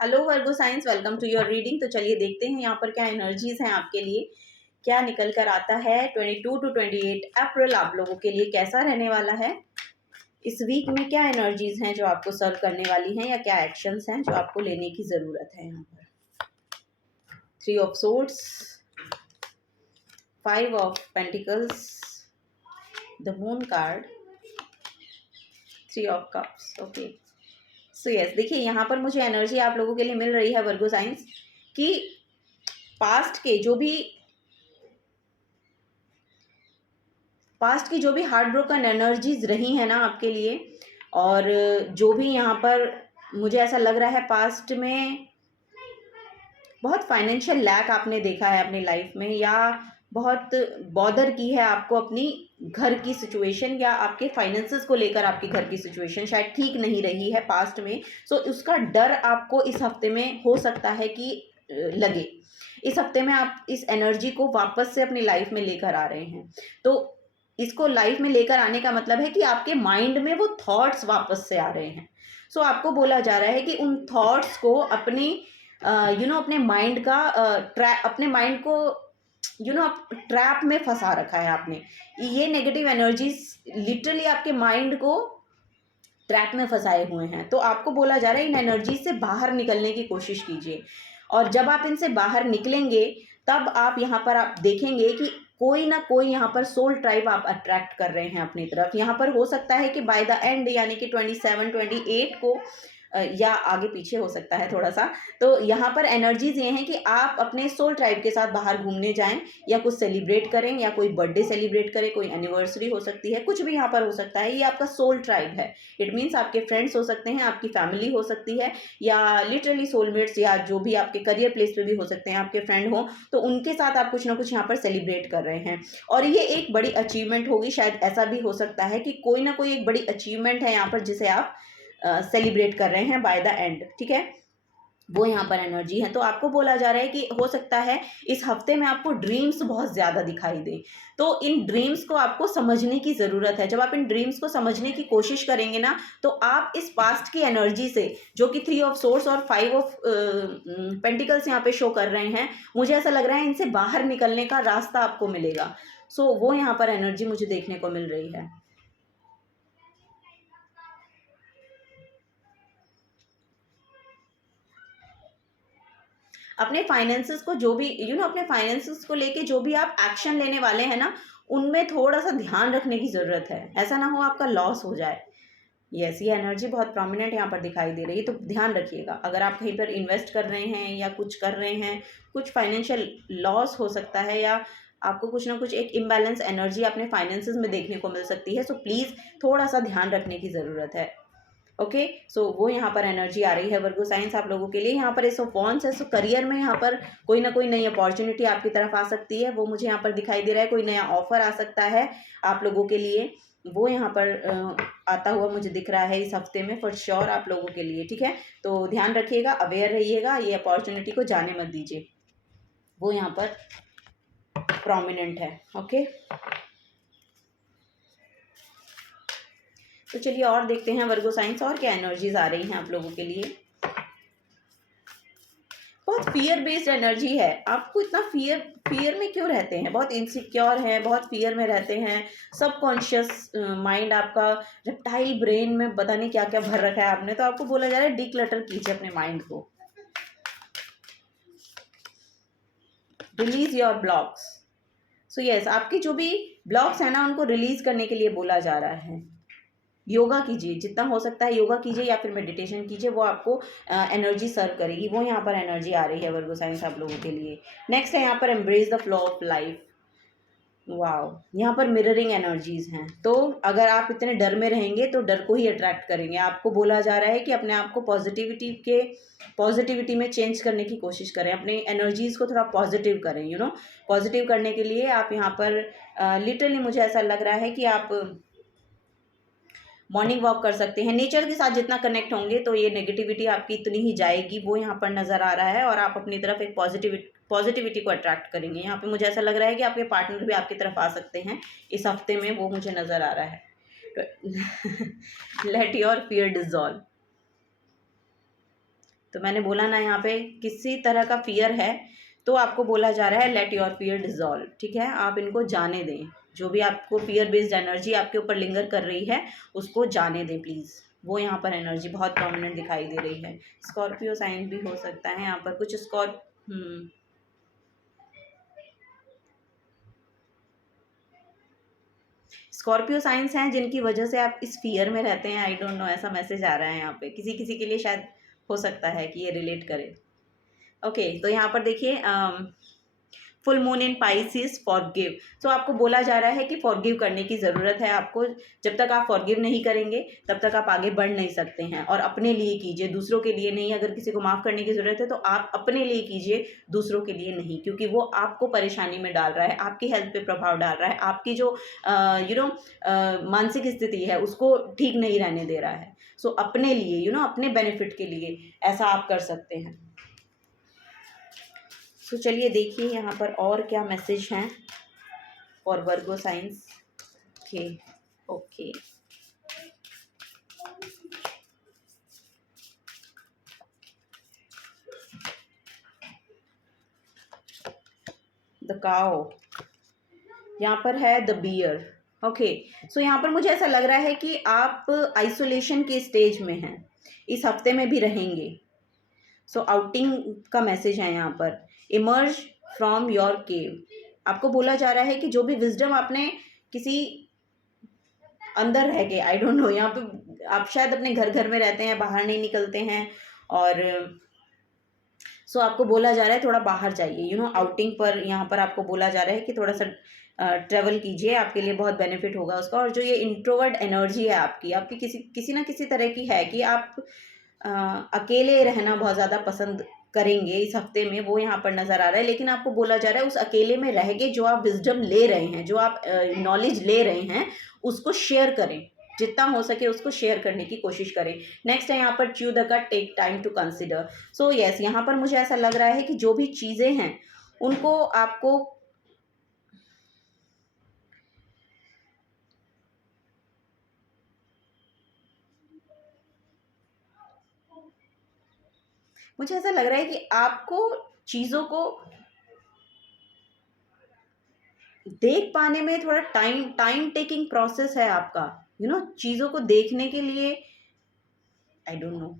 Hello Virgo science, welcome to your reading. तो चलिए देखते हैं यहाँ पर क्या एनर्जीज हैं आपके लिए, क्या निकल कर आता है। 22 टू 28 अप्रैल आप लोगों के लिए कैसा रहने वाला है। इस वीक में क्या एनर्जीज हैं जो आपको सर्व करने वाली हैं, या क्या एक्शंस हैं जो आपको लेने की ज़रूरत है। यहाँ पर 3 of swords, 5 of pentacles, the moon card, 3 of cups. Okay, so yes, देखिए यहाँ पर मुझे एनर्जी आप लोगों के लिए मिल रही है वर्गो साइंस कि पास्ट की जो भी हार्ट ब्रोकन एनर्जीज रही हैं ना आपके लिए, और जो भी यहाँ पर मुझे ऐसा लग रहा है पास्ट में बहुत फाइनेंशियल लैक आपने देखा है अपनी लाइफ में, या बहुत बॉदर की है आपको अपनी घर की सिचुएशन, या आपके फाइनेंसेस को लेकर आपकी घर की सिचुएशन शायद ठीक नहीं रही है पास्ट में। सो उसका डर आपको इस हफ्ते में हो सकता है कि लगे। इस हफ्ते में आप इस एनर्जी को वापस से अपनी लाइफ में लेकर आ रहे हैं। तो इसको लाइफ में लेकर आने का मतलब है कि आपके माइंड में वो थॉट्स वापस से आ रहे हैं। सो आपको बोला जा रहा है कि उन थॉट्स को अपनी अपने माइंड का अपने माइंड को ट्रैप में फंसा रखा है आपने। ये नेगेटिव एनर्जीज लिटरली आपके माइंड को ट्रैप में फंसाए हुए हैं। तो आपको बोला जा रहा है इन एनर्जी से बाहर निकलने की कोशिश कीजिए, और जब आप इनसे बाहर निकलेंगे तब आप यहाँ पर आप देखेंगे कि कोई ना कोई यहाँ पर सोल ट्राइब आप अट्रैक्ट कर रहे हैं अपनी तरफ। यहाँ पर हो सकता है कि बाय द एंड यानी कि 27 28 को या आगे पीछे हो सकता है थोड़ा सा। तो यहाँ पर एनर्जीज ये हैं कि आप अपने सोल ट्राइब के साथ बाहर घूमने जाएं, या कुछ सेलिब्रेट करें, या कोई बर्थडे सेलिब्रेट करें, कोई एनिवर्सरी हो सकती है, कुछ भी यहाँ पर हो सकता है। ये आपका सोल ट्राइब है। इट मीन्स आपके फ्रेंड्स हो सकते हैं, आपकी फैमिली हो सकती है, या लिटरली सोलमेट्स, या जो भी आपके करियर प्लेस पे भी हो सकते हैं आपके फ्रेंड हो। तो उनके साथ आप कुछ ना कुछ यहाँ पर सेलिब्रेट कर रहे हैं, और ये एक बड़ी अचीवमेंट होगी। शायद ऐसा भी हो सकता है कि कोई ना कोई एक बड़ी अचीवमेंट है यहाँ पर जिसे आप सेलिब्रेट कर रहे हैं बाय द एंड। ठीक है, वो यहाँ पर एनर्जी है। तो आपको बोला जा रहा है कि हो सकता है इस हफ्ते में आपको ड्रीम्स बहुत ज़्यादा दिखाई दे। तो इन ड्रीम्स को आपको समझने की ज़रूरत है। जब आप इन ड्रीम्स को समझने की कोशिश करेंगे ना, तो आप इस पास्ट की एनर्जी से, जो कि 3 ऑफ सोर्स और 5 ऑफ पेंटिकल्स यहाँ पे शो कर रहे हैं, मुझे ऐसा लग रहा है इनसे बाहर निकलने का रास्ता आपको मिलेगा। सो वो यहाँ पर एनर्जी मुझे देखने को मिल रही है। अपने फाइनेंसेस को जो भी अपने फाइनेंसेस को लेके जो भी आप एक्शन लेने वाले हैं ना, उनमें थोड़ा सा ध्यान रखने की ज़रूरत है। ऐसा ना हो आपका लॉस हो जाए। यस, ये एनर्जी बहुत प्रोमिनेंट यहाँ पर दिखाई दे रही है। तो ध्यान रखिएगा, अगर आप कहीं पर इन्वेस्ट कर रहे हैं या कुछ कर रहे हैं, कुछ फाइनेंशियल लॉस हो सकता है, या आपको कुछ ना कुछ एक इम्बैलेंस एनर्जी अपने फाइनेंसेस में देखने को मिल सकती है। सो प्लीज़ थोड़ा सा ध्यान रखने की ज़रूरत है। ओके, सो वो यहाँ पर एनर्जी आ रही है वर्गो साइंस आप लोगों के लिए। यहाँ पर एस ऑफ वॉन्ड्स है। सो करियर में यहाँ पर कोई ना कोई नई अपॉर्चुनिटी आपकी तरफ आ सकती है, वो मुझे यहाँ पर दिखाई दे रहा है। कोई नया ऑफर आ सकता है आप लोगों के लिए, वो यहाँ पर आता हुआ मुझे दिख रहा है इस हफ्ते में फॉर श्योर आप लोगों के लिए। ठीक है, तो ध्यान रखिएगा, अवेयर रहिएगा, ये अपॉर्चुनिटी को जाने मत दीजिए। वो यहाँ पर प्रोमिनेंट है। ओके, तो चलिए और देखते हैं वर्गो साइंस और क्या एनर्जीज आ रही हैं आप लोगों के लिए। बहुत फियर बेस्ड एनर्जी है। आपको इतना फियर में क्यों रहते हैं? बहुत इनसिक्योर हैं, बहुत फियर में रहते हैं। सबकॉन्शियस माइंड आपका, रेप्टाइल ब्रेन में पता नहीं क्या क्या भर रखा है आपने। तो आपको बोला जा रहा है डिक्लटर कीजिए अपने माइंड को, release your blocks. So yes, आपके जो भी ब्लॉक्स है ना, उनको रिलीज करने के लिए बोला जा रहा है। योगा कीजिए, जितना हो सकता है योगा कीजिए, या फिर मेडिटेशन कीजिए, वो आपको एनर्जी सर्व करेगी। वो यहाँ पर एनर्जी आ रही है वर्गो साइंस आप लोगों के लिए। नेक्स्ट है यहाँ पर embrace the flow of life. Wow, यहाँ पर मिररिंग एनर्जीज हैं। तो अगर आप इतने डर में रहेंगे तो डर को ही अट्रैक्ट करेंगे। आपको बोला जा रहा है कि अपने आप को पॉजिटिविटी में चेंज करने की कोशिश करें, अपनी एनर्जीज को थोड़ा पॉजिटिव करें। पॉजिटिव करने के लिए आप यहाँ पर लिटरली मुझे ऐसा लग रहा है कि आप मॉर्निंग वॉक कर सकते हैं। नेचर के साथ जितना कनेक्ट होंगे तो ये नेगेटिविटी आपकी इतनी ही जाएगी, वो यहाँ पर नज़र आ रहा है। और आप अपनी तरफ एक पॉजिटिविटी को अट्रैक्ट करेंगे। यहाँ पे मुझे ऐसा लग रहा है कि आपके पार्टनर भी आपकी तरफ आ सकते हैं इस हफ्ते में, वो मुझे नज़र आ रहा है। Let your fear dissolve. तो मैंने बोला ना यहाँ पे किसी तरह का फियर है तो आपको बोला जा रहा है लेट योर फियर डिजॉल्व, ठीक है। आप इनको जाने दें, जो भी आपको फियर बेस्ड एनर्जी आपके ऊपर लिंगर कर रही है उसको जाने दें प्लीज़। वो यहाँ पर एनर्जी बहुत प्रोमिनेंट दिखाई दे रही है। स्कॉर्पियो साइन भी हो सकता है यहाँ पर कुछ स्कॉर्पियो साइंस हैं जिनकी वजह से आप इस फियर में रहते हैं। आई डोंट नो, ऐसा मैसेज आ रहा है यहाँ पे, किसी किसी के लिए शायद हो सकता है कि ये रिलेट करे। ओके तो यहाँ पर देखिए full moon in Pisces forgive. So आपको बोला जा रहा है कि फॉरगिव करने की ज़रूरत है आपको। जब तक आप फॉरगिव नहीं करेंगे तब तक आप आगे बढ़ नहीं सकते हैं। और अपने लिए कीजिए, दूसरों के लिए नहीं। अगर किसी को माफ़ करने की ज़रूरत है तो आप अपने लिए कीजिए, दूसरों के लिए नहीं, क्योंकि वो आपको परेशानी में डाल रहा है, आपकी हेल्थ पे प्रभाव डाल रहा है, आपकी जो मानसिक स्थिति है उसको ठीक नहीं रहने दे रहा है। सो अपने लिए अपने बेनिफिट के लिए ऐसा आप कर सकते हैं। तो चलिए देखिए यहाँ पर और क्या मैसेज हैं फॉर वर्गो साइंस के। ओके द काओ, यहाँ पर है द बियर। ओके सो यहाँ पर मुझे ऐसा लग रहा है कि आप आइसोलेशन के स्टेज में हैं, इस हफ्ते में भी रहेंगे। सो आउटिंग का मैसेज है यहाँ पर। इमर्ज फ्रॉम योर केव, आपको बोला जा रहा है कि जो भी विजडम आपने किसी अंदर रह के, आई डोंट नो, यहाँ पे आप शायद अपने घर घर में रहते हैं, बाहर नहीं निकलते हैं, और सो आपको बोला जा रहा है थोड़ा बाहर जाइए, आउटिंग पर। यहाँ पर आपको बोला जा रहा है कि थोड़ा सा ट्रेवल कीजिए, आपके लिए बहुत बेनिफिट होगा उसका। और जो ये इंट्रोवर्ट एनर्जी है आपकी किसी ना किसी तरह की है कि आप अकेले रहना बहुत ज़्यादा पसंद करेंगे इस हफ्ते में, वो यहाँ पर नज़र आ रहा है। लेकिन आपको बोला जा रहा है उस अकेले में रह के जो आप विजडम ले रहे हैं, जो आप नॉलेज ले रहे हैं, उसको शेयर करें, जितना हो सके उसको शेयर करने की कोशिश करें। नेक्स्ट है यहाँ पर chew the cut, take time to consider. So yes, यहाँ पर मुझे ऐसा लग रहा है कि जो भी चीज़ें हैं उनको आपको मुझे ऐसा लग रहा है कि आपको चीज़ों को देख पाने में थोड़ा टाइम टेकिंग प्रोसेस है आपका, चीज़ों को देखने के लिए। आई डोंट नो,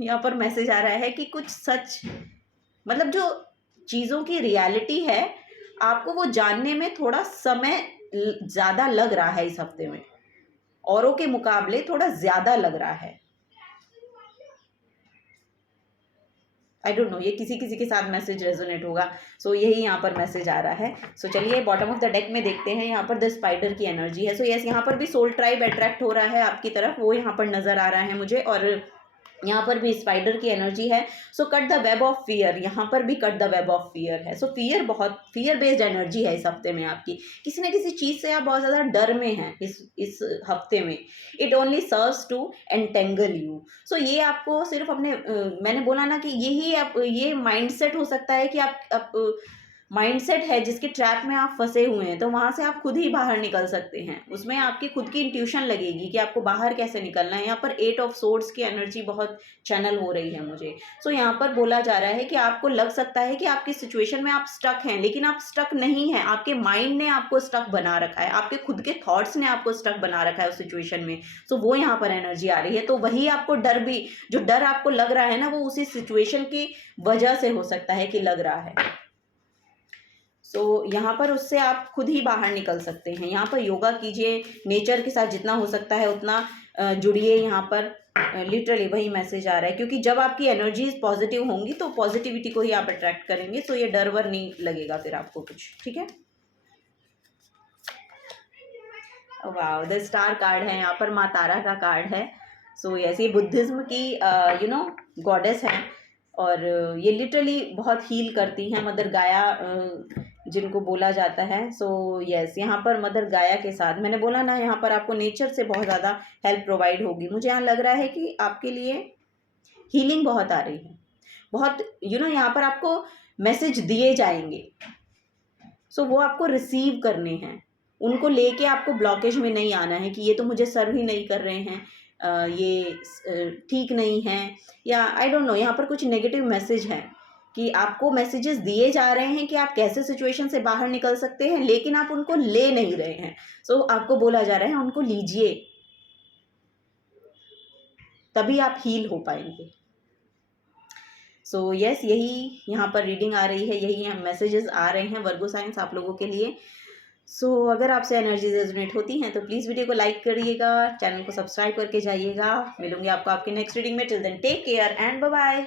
यहाँ पर मैसेज आ रहा है कि कुछ सच, मतलब जो चीज़ों की रियलिटी है आपको वो जानने में थोड़ा समय ज़्यादा लग रहा है इस हफ्ते में, औरों के मुकाबले थोड़ा ज़्यादा लग रहा है। आई डोंट नो, ये किसी किसी के साथ मैसेज रेजोनेट होगा। सो यही यहाँ पर मैसेज आ रहा है। सो चलिए बॉटम ऑफ द डेक में देखते हैं। यहाँ पर द स्पाइडर की एनर्जी है। सो यस, यहाँ पर भी सोल ट्राइब अट्रैक्ट हो रहा है आपकी तरफ, वो यहाँ पर नज़र आ रहा है मुझे। और यहाँ पर भी स्पाइडर की एनर्जी है। So cut the web of fear, यहाँ पर भी cut the web of fear है। सो फियर बेस्ड एनर्जी है इस हफ्ते में आपकी। किसी न किसी चीज़ से आप बहुत ज़्यादा डर में हैं इस हफ्ते में। It only serves to entangle you. So ये आपको सिर्फ अपने मैंने बोला ना कि ये माइंडसेट हो सकता है कि आप माइंडसेट है जिसके ट्रैप में आप फंसे हुए हैं, तो वहाँ से आप खुद ही बाहर निकल सकते हैं। उसमें आपकी खुद की इंट्यूशन लगेगी कि आपको बाहर कैसे निकलना है। यहाँ पर 8 ऑफ सोर्ड्स की एनर्जी बहुत चैनल हो रही है मुझे। सो यहाँ पर बोला जा रहा है कि आपको लग सकता है कि आपकी सिचुएशन में आप स्टक हैं, लेकिन आप स्टक नहीं हैं। आपके माइंड ने आपको स्टक बना रखा है, आपके खुद के थॉट्स ने आपको स्टक बना रखा है उस सिचुएशन में। सो वो यहाँ पर एनर्जी आ रही है। तो वही आपको जो डर आपको लग रहा है ना, वो उसी सिचुएशन की वजह से हो सकता है कि लग रहा है। सो यहाँ पर उससे आप खुद ही बाहर निकल सकते हैं। यहाँ पर योगा कीजिए, नेचर के साथ जितना हो सकता है उतना जुड़िए। यहाँ पर लिटरली वही मैसेज आ रहा है, क्योंकि जब आपकी एनर्जीज पॉजिटिव होंगी तो पॉजिटिविटी को ही आप अट्रैक्ट करेंगे। सो ये डर वर नहीं लगेगा फिर आपको कुछ, ठीक है। वाह, द स्टार कार्ड है यहाँ पर, माँ तारा का कार्ड है। सो ऐसे बुद्धिज्म की गॉडेस है, और ये लिटरली बहुत हील करती हैं, मदर गाया जिनको बोला जाता है। सो यस, यहाँ पर मदर गाया के साथ मैंने बोला ना, यहाँ पर आपको नेचर से बहुत ज़्यादा हेल्प प्रोवाइड होगी। मुझे यहाँ लग रहा है कि आपके लिए हीलिंग बहुत आ रही है, बहुत यहाँ पर आपको मैसेज दिए जाएंगे। सो वो आपको रिसीव करने हैं, उनको लेके आपको ब्लॉकेज में नहीं आना है कि ये तो मुझे सर्व ही नहीं कर रहे हैं, ठीक नहीं हैं, या आई डोंट नो, यहाँ पर कुछ नेगेटिव मैसेज हैं कि आपको मैसेजेस दिए जा रहे हैं कि आप कैसे सिचुएशन से बाहर निकल सकते हैं, लेकिन आप उनको ले नहीं रहे हैं। सो आपको बोला जा रहा है उनको लीजिए, तभी आप हील हो पाएंगे। सो यस, यही यहाँ पर रीडिंग आ रही है, यही मैसेजेस आ रहे हैं वर्गो साइंस आप लोगों के लिए। सो अगर आपसे एनर्जी रेजोनेट होती हैं तो प्लीज़ वीडियो को लाइक करिएगा, चैनल को सब्सक्राइब करके जाइएगा। मिलूंगी आपको आपकी नेक्स्ट रीडिंग में। Till then take care and bye bye.